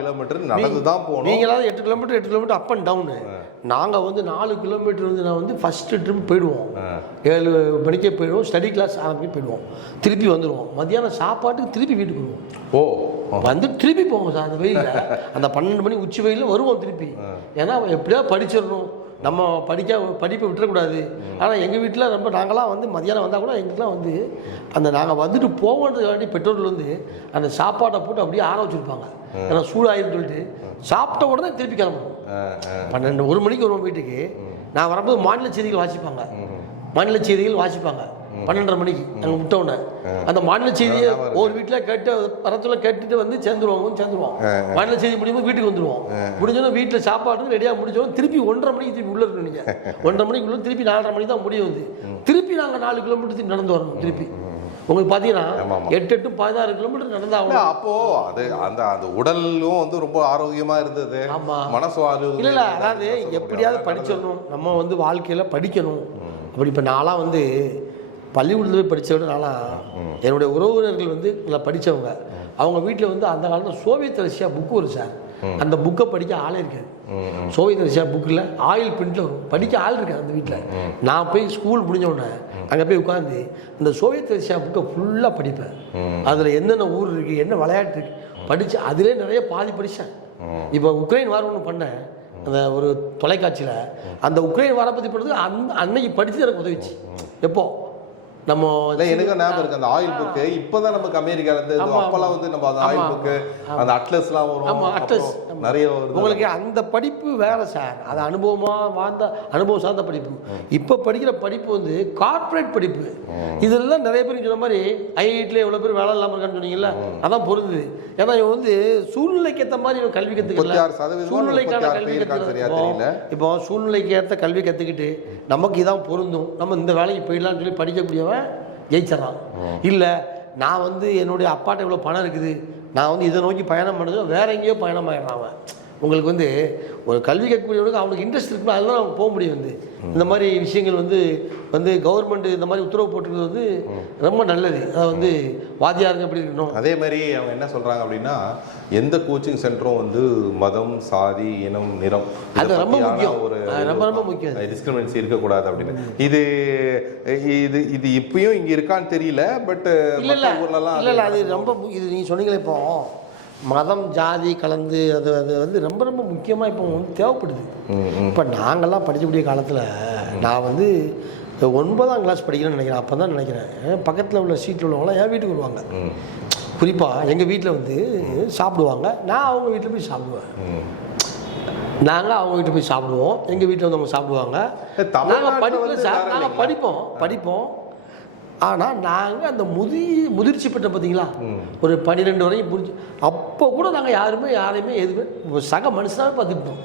கிலோமீட்டர் நடந்து தான் போகணும். நீங்களாவது 8 கிலோமீட்டர் அப் அண்ட் டவுனு. நாங்கள் வந்து 4 கிலோமீட்டர் வந்து நான் வந்து ஃபஸ்ட்டு ட்ரிப் போயிடுவோம். 7 மணிக்கே போயிடுவோம், ஸ்டடி கிளாஸ் ஆரம்பிக்க போயிடுவோம், திருப்பி வந்துடுவோம். மத்தியானம் சாப்பாட்டுக்கு திருப்பி வீட்டுக்கு வருவோம். வந்து திருப்பி போவோம் சார். அந்த வெயிலில் அந்த 12 மணி உச்சி வெயிலில் வருவோம் திருப்பி. ஏன்னா எப்படியா படிச்சிடணும், நம்ம படிப்பை விட்டுறக்கூடாது. ஆனால் எங்கள் வீட்டில் ரொம்ப நாங்களாம் வந்து மதியானம் வந்தால் கூட எங்களுக்குலாம் வந்து அந்த நாங்கள் வந்துட்டு போவோன்றதுக்காண்டி பெற்றோர்கள் வந்து அந்த சாப்பாட்டை போட்டு அப்படியே ஆற வச்சுருப்பாங்க. ஏன்னா சூடாயிருன்னு சொல்லிட்டு சாப்பிட்ட உடனே திருப்பி கிளம்பணும். 12-1 மணிக்கு வருவோம் வீட்டுக்கு. நான் வரும்போது மாநில செய்திகள் வாசிப்பாங்க, 12:30 மணிக்கு நாங்கள் விட்டோன்னே அந்த மாநில செய்தியை ஒரு வீட்டில் கேட்டு வரத்துல கேட்டுட்டு வந்து சேர்ந்துருவோம். மாநில செய்தி முடியும்போது வீட்டுக்கு வந்துடுவோம். முடிஞ்சோன்னா வீட்டில் சாப்பாடு ரெடியாக முடிஞ்சோம். திருப்பி 1:30 மணிக்கு திருப்பி உள்ளே இருக்கணும். நீங்கள் 1:30 மணிக்கு உள்ள திருப்பி 4:30 மணிக்கு தான் முடியும். வந்து திருப்பி நாங்கள் 4 கிலோமீட்டர் திருப்பி நடந்து வரணும். திருப்பி உங்களுக்கு பார்த்தீங்கன்னா 8-8 16 கிலோமீட்டர் நடந்தாங்க. அப்போ அது அந்த உடலும் வந்து ரொம்ப ஆரோக்கியமா இருந்தது, மனசு ஆரோக்கியம் இல்லை. அதாவது எப்படியாவது படிச்சிடணும், நம்ம வந்து வாழ்க்கையில் படிக்கணும். அப்படி இப்போ நான்லாம் வந்து பள்ளிக்கூடத்தில் போய் படித்த விட நான்லாம் என்னுடைய உறவினர்கள் வந்து நல்லா படித்தவங்க. அவங்க வீட்டில் வந்து அந்த காலத்தில் சோவியத் ரஷ்யா புக்கு வரும் சார். அந்த புக்கை படிக்க ஆளே இருக்காது. சோவியத் ரஷ்யா புக்கில் ஆயில் பிரிண்ட்ல வரும், படிக்க ஆள் இருக்காது அந்த வீட்டில். நான் போய் ஸ்கூல் முடிஞ்ச உடனே அங்கே போய் உட்காந்து இந்த சோவியத் ரஷ்யா புக்கை ஃபுல்லாக படிப்பேன். அதில் என்னென்ன ஊர் இருக்குது, என்ன விளையாட்டு இருக்குது படித்து அதிலே நிறைய பாதி படித்தேன். இப்போ உக்ரைன் வார் ஒன்று பண்ணேன் அந்த ஒரு தொலைக்காட்சியில். அந்த உக்ரைன் வாரை பற்றி படித்து அன்னைக்கு படித்து எனக்கு உதவிச்சு. எப்போ நம்ம எனக்கு ஞாபகம் இருக்கு அந்த ஆயில் புக்கு. இப்பதான் நமக்கு அமெரிக்கால இருந்து அப்பெல்லாம் வந்து நம்ம அந்த ஆயில் புக்கு அந்த அட்லஸ்லாம் வரும். ஆமா, அட்லஸ் நிறைய வருது. உங்களுக்கு அந்த படிப்பு வேற சார், அது அனுபவம் சார்ந்த படிப்பு. இப்போ படிக்கிற படிப்பு வந்து கார்ப்பரேட் படிப்பு. இதெல்லாம் நிறைய பேர் சொன்ன மாதிரி ஐஐடியில் எவ்வளோ பேர் வேலை இல்லாமல் இருக்கான்னு சொன்னீங்கல்ல, அதான் பொருந்துது. ஏன்னா இவன் வந்து சூழ்நிலைக்கு ஏற்ற மாதிரி இவன் கல்வி கற்றுக்கல. சூழ்நிலைக்கான கல்வி கற்றுக்கல. இப்போ சூழ்நிலைக்கு ஏற்ற கல்வி கற்றுக்கிட்டு நமக்கு இதான் பொருந்தும், நம்ம இந்த வேலைக்கு போயிடலாம்னு சொல்லி படிக்கக்கூடியவன் ஜெயிச்சிடறான். இல்லை நான் வந்து என்னுடைய அப்பாட்ட இவ்வளோ பணம் இருக்குது, நான் வந்து இதை நோக்கி பயணம் பண்ணது வேற எங்கேயோ பயணம் ஆகிடறான் அவன். உங்களுக்கு வந்து ஒரு கல்வி கேட்கக்கூடியவனுக்கு அவனுக்கு இன்ட்ரெஸ்ட் இருக்குன்னா அதெல்லாம் அவங்க போக முடியும். வந்து இந்த மாதிரி விஷயங்கள் வந்து கவர்மெண்ட் இந்த மாதிரி உத்தரவு போட்டுக்கிறது வந்து ரொம்ப நல்லது. அதை வந்து வாத்தியாருங்க எப்படி இருக்கணும். அதே மாதிரி அவங்க என்ன சொல்கிறாங்க அப்படின்னா எந்த கோச்சிங் சென்டரும் வந்து மதம், சாதி, இனம், நிறம் அது ரொம்ப முக்கியம். ஒரு ரொம்ப முக்கியம். டிஸ்கிரிமினேஷன் இருக்கக்கூடாது அப்படின்னு. இது இது இது இப்பயும் இங்கே இருக்கான்னு தெரியல. பட் ஊர்லலாம் இல்லை அது ரொம்ப இது நீங்கள் சொன்னீங்களே இப்போ மதம் ஜாதி கலந்து அது வந்து ரொம்ப ரொம்ப முக்கியமாக இப்போ வந்து தேவைப்படுது. இப்போ நாங்கள்லாம் படிக்கக்கூடிய காலத்தில் நான் வந்து 9ஆம் கிளாஸ் படிக்கிறேன்னு நினைக்கிறேன். அப்போ தான் நினைக்கிறேன் பக்கத்தில் உள்ள சீட்டில் உள்ளவங்களாம் என் வீட்டுக்கு வருவாங்க. குறிப்பாக எங்கள் வீட்டில் வந்து சாப்பிடுவாங்க, நான் அவங்க வீட்டில் போய் சாப்பிடுவேன். நாங்கள் அவங்க வீட்டில் போய் சாப்பிடுவோம், எங்கள் வீட்டில் வந்து அவங்க சாப்பிடுவாங்க. நாங்கள் படிப்போம் சார், நாங்கள் படிப்போம். ஆனால் நாங்கள் அந்த முதிர்ச்சி பெற்ற பார்த்தீங்களா ஒரு 12 வரைக்கும் புரிஞ்சு அப்போ கூட நாங்கள் யாரையுமே எதுவுமே சக மனுஷனாவே பார்த்துக்கிட்டோம்.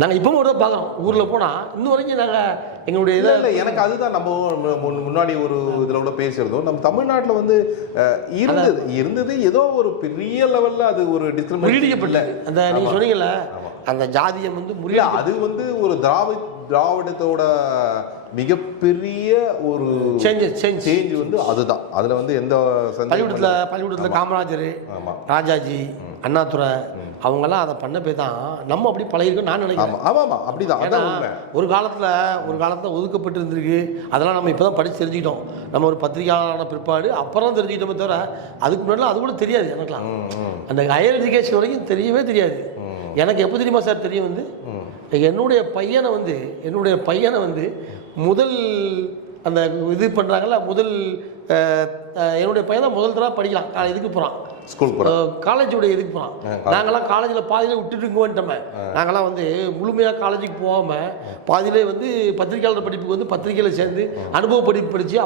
நாங்கள் இப்பவும் கூட பார்க்குறோம். ஊரில் போனால் இன்னும் வரைக்கும் நாங்கள் எங்களுடைய இதில் எனக்கு அதுதான் நம்ம முன்னாடி ஒரு இதில் கூட பேசுகிறதும் நம்ம தமிழ்நாட்டில் வந்து இருந்தது ஏதோ ஒரு பெரிய லெவலில் அது ஒரு முறியடிக்கப்படல. அந்த நீங்கள் சொன்னீங்கல்ல அந்த ஜாதியம் வந்து அது வந்து ஒரு திராவிடத்தோட மிகப்பெரிய ஒரு சேஞ்ச் வந்து அதுதான். அதுல வந்து எந்த பள்ளிக்கூடத்தில் காமராஜர், ராஜாஜி, அண்ணாதுரை அவங்கெல்லாம் அதை பண்ண போய் தான் நம்ம அப்படி பழகிருக்கோம் நான் நினைக்கிறேன். ஆமாம் அப்படிதான். ஒரு காலத்தில் ஒதுக்கப்பட்டு இருந்திருக்கு. அதெல்லாம் நம்ம இப்போ தான் படித்து தெரிஞ்சுக்கிட்டோம். நம்ம ஒரு பத்திரிகையாளரான பிற்பாடு அப்புறம் தெரிஞ்சுக்கிட்டோமே தவிர அதுக்கு முன்னாடி அது கூட தெரியாது எனக்குலாம். அந்த ஹையர் எஜுகேஷன் வரைக்கும் தெரியவே தெரியாது. எனக்கு எப்போ தெரியுமா சார் தெரியும் வந்து என்னுடைய பையனை வந்து முதல் அந்த இது பண்ணுறாங்கல்ல என்னுடைய பையன் தான் முதல் தடவை படிக்கிறான். இதுக்கு போகிறான் ஸ்கூலுக்கு, காலேஜுடைய இதுக்கு போகிறான். நாங்கள்லாம் காலேஜில் பாதியிலே விட்டுட்டு வந்துட்டோமே. நாங்கள்லாம் வந்து முழுமையாக காலேஜுக்கு போகாமல் பாதியிலே வந்து பத்திரிகையாளர் படிப்புக்கு வந்து பத்திரிகையில் சேர்ந்து அனுபவ படிப்பு படித்து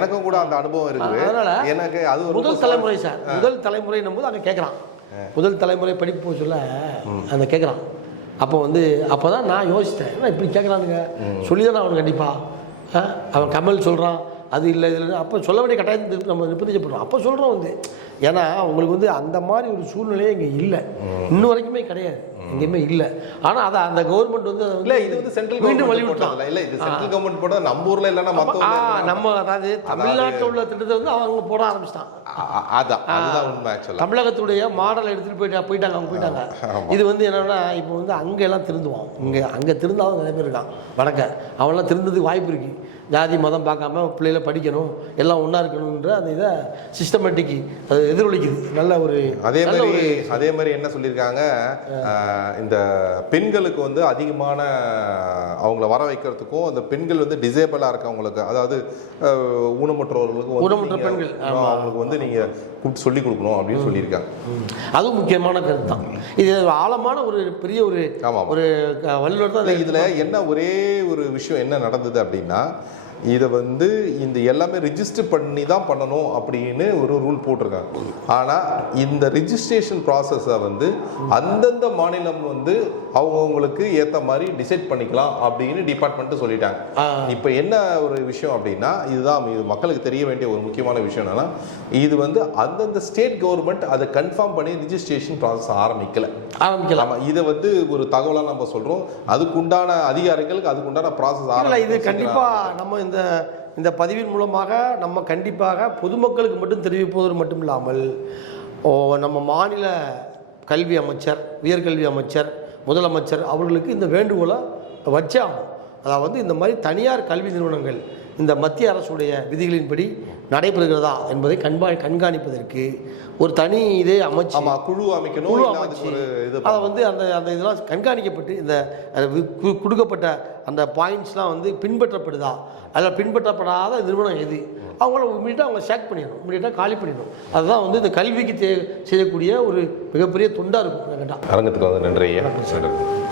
எனக்கும் கூட அந்த அனுபவம் இருக்குது. அதனால் எனக்கு அது முதல் தலைமுறை சார். முதல் தலைமுறைன்னும் போது அங்கே கேட்குறான், முதல் தலைமுறை படிப்பு சொல்ல அந்த கேட்குறான். அப்போ தான் நான் யோசித்தேன், ஏன்னா இப்படி கேட்குறானுங்க சொல்லி தானே அவன் கண்டிப்பாக அவன் கமல் சொல்கிறான் அது இல்லை இதில் அப்போ சொல்ல வேண்டிய கட்டாயத்தை நம்ம நிர்பந்திக்கப்படுறோம். அப்போ சொல்கிறோம் வந்து ஏன்னா உங்களுக்கு வந்து அந்த மாதிரி ஒரு சூழ்நிலையே இங்கே இல்லை, இன்னும் வரைக்குமே கிடையாது, எங்கேயுமே இல்லை. ஆனால் அதை அந்த கவர்மெண்ட் வந்து இல்லை இது வந்து சென்ட்ரல் மீண்டும் வழிவிட்டாங்க. இல்லை இது சென்ட்ரல் கவர்மெண்ட் போட நம்ம ஊரில் இல்லைன்னா நம்ம அதாவது தமிழ்நாட்டில் உள்ள திட்டத்தை வந்து அவங்க போட ஆரம்பிச்சிட்டான். அதுதான் உண்மை. தமிழகத்துடைய மாடலை எடுத்துகிட்டு போயிட்டாங்க அவங்க போயிட்டாங்க. இது வந்து என்னென்னா இப்போ வந்து அங்கெல்லாம் திருந்துவான், அங்கே திருந்தாலும் நிறைய பேர் இருக்கான் வடக்க, அவன்லாம் திருந்ததுக்கு வாய்ப்பு இருக்குது. ஜாதி மதம் பார்க்காம பிள்ளைகளை படிக்கணும், எல்லாம் ஒன்றா இருக்கணுன்ற அந்த இதை சிஸ்டமேட்டிக் அது எதிரொலிக்குது. நல்ல ஒரு அதே மாதிரி என்ன சொல்லியிருக்காங்க, இந்த பெண்களுக்கு வந்து அதிகமான அவங்கள வர வைக்கிறதுக்கும் அந்த பெண்கள் வந்து டிசேபிளாக இருக்கவங்களுக்கு, அதாவது ஊனமுற்றவர்களுக்கு பெண்கள் அவங்களுக்கு வந்து நீங்கள் கூப்பிட்டு சொல்லிக் கொடுக்கணும் அப்படின்னு சொல்லியிருக்காங்க. அதுவும் முக்கியமான கருத்து தான். இது ஆழமான ஒரு பெரிய ஒரு வல்லுநர் தான். இதில் என்ன ஒரே ஒரு விஷயம் என்ன நடந்தது அப்படின்னா, இதை வந்து இந்த எல்லாமே ரிஜிஸ்டர் பண்ணி தான் பண்ணணும் அப்படின்னு ஒரு ரூல் போட்டிருக்காங்க. ஆனால் இந்த ரிஜிஸ்ட்ரேஷன் ப்ராசஸை வந்து அந்தந்த மாநிலம் வந்து அவங்கவுங்களுக்கு ஏற்ற மாதிரி டிசைட் பண்ணிக்கலாம் அப்படின்னு டிபார்ட்மெண்ட்டு சொல்லிட்டாங்க. இப்போ என்ன ஒரு விஷயம் அப்படின்னா, இதுதான் இது மக்களுக்கு தெரிய வேண்டிய ஒரு முக்கியமான விஷயம் என்னன்னா, இது வந்து அந்தந்த ஸ்டேட் கவர்மெண்ட் அதை கன்ஃபார்ம் பண்ணி ரிஜிஸ்ட்ரேஷன் ப்ராசஸ் ஆரம்பிக்கலாம். இதை வந்து ஒரு தகவலாக நம்ம சொல்கிறோம். அதுக்குண்டான அதிகாரிகளுக்கு அதுக்குண்டான ப்ராசஸ் இது கண்டிப்பாக நம்ம இந்த பதிவின் மூலமாக நம்ம கண்டிப்பாக பொதுமக்களுக்கு மட்டும் தெரிவிப்பது மட்டும் இல்லாமல் நம்ம மாநில கல்வி அமைச்சர், உயர்கல்வி அமைச்சர், முதலமைச்சர் அவர்களுக்கு இந்த வேண்டுகோளை வச்சே ஆகணும். அதாவது இந்த மாதிரி தனியார் கல்வி நிறுவனங்கள் இந்த மத்திய அரசுடைய விதிகளின்படி நடைபெறுகிறதா என்பதை கண்காணிப்பதற்கு ஒரு தனி இதே அமைச்சு, குழு அமைக்கணும். குழு அமைச்சு அதை வந்து அந்த அந்த இதெல்லாம் கண்காணிக்கப்பட்டு இந்த கொடுக்கப்பட்ட அந்த பாயிண்ட்ஸ்லாம் வந்து பின்பற்றப்படுதா, அதில் பின்பற்றப்படாத நிறுவனம் எது, அவங்கள இமீடியட்டாக அவங்க ஷேக் பண்ணிடணும், இமீடியட்டாக காலி பண்ணிடணும். அதுதான் வந்து இந்த கல்விக்கு செய்யக்கூடிய ஒரு மிகப்பெரிய தொண்டாக இருக்கும். அரங்கத்துக்கு வந்து நன்றி ஐயா.